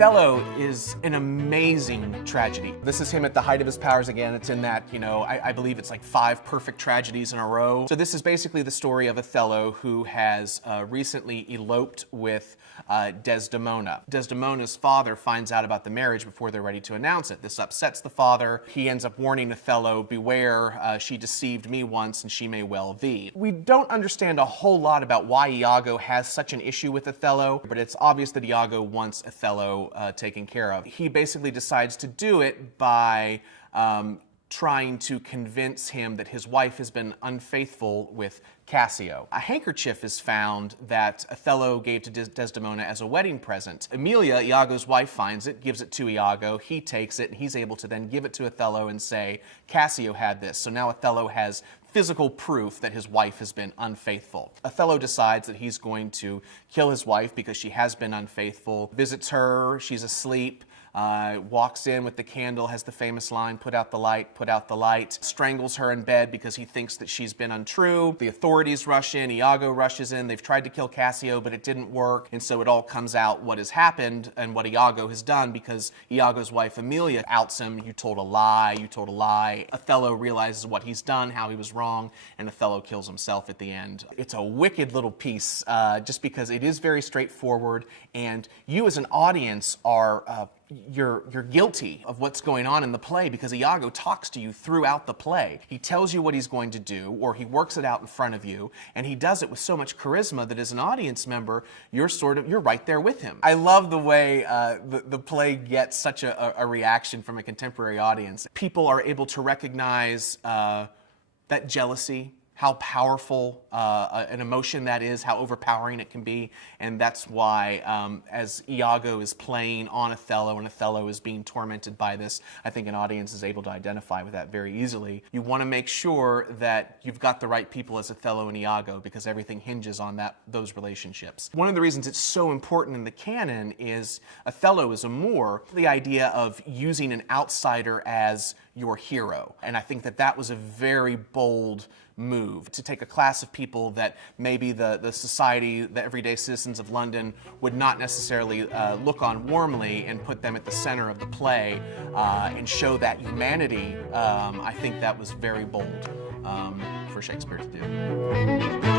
Othello is an amazing tragedy. This is him at the height of his powers again. It's in that, I believe it's like 5 perfect tragedies in a row. So this is basically the story of Othello, who has recently eloped with Desdemona. Desdemona's father finds out about the marriage before they're ready to announce it. This upsets the father. He ends up warning Othello, beware, she deceived me once and she may well thee. We don't understand a whole lot about why Iago has such an issue with Othello, but it's obvious that Iago wants Othello taken care of. He basically decides to do it by trying to convince him that his wife has been unfaithful with Cassio. A handkerchief is found that Othello gave to Desdemona as a wedding present. Emilia, Iago's wife, finds it, gives it to Iago, he takes it, and he's able to then give it to Othello and say, Cassio had this. So now Othello has physical proof that his wife has been unfaithful. Othello decides that he's going to kill his wife because she has been unfaithful, visits her, she's asleep, walks in with the candle, has the famous line, put out the light, strangles her in bed because he thinks that she's been untrue. The authorities rush in, Iago rushes in, they've tried to kill Cassio, but it didn't work, and so it all comes out what has happened and what Iago has done because Iago's wife Emilia outs him, you told a lie, you told a lie. Othello realizes what he's done, how he was wrong, and Othello kills himself at the end. It's a wicked little piece, just because it is very straightforward, and you as an audience are you're guilty of what's going on in the play because Iago talks to you throughout the play. He tells you what he's going to do, or he works it out in front of you, and he does it with so much charisma that as an audience member, you're right there with him. I love the way the play gets such a reaction from a contemporary audience. People are able to recognize that jealousy, how powerful an emotion that is, how overpowering it can be, and that's why as Iago is playing on Othello and Othello is being tormented by this, I think an audience is able to identify with that very easily. You want to make sure that you've got the right people as Othello and Iago because everything hinges on those relationships. One of the reasons it's so important in the canon is Othello is a Moor, the idea of using an outsider as your hero, and I think that was a very bold move to take a class of people that maybe the society, the everyday citizens of London would not necessarily look on warmly and put them at the center of the play and show that humanity. I think that was very bold for Shakespeare to do.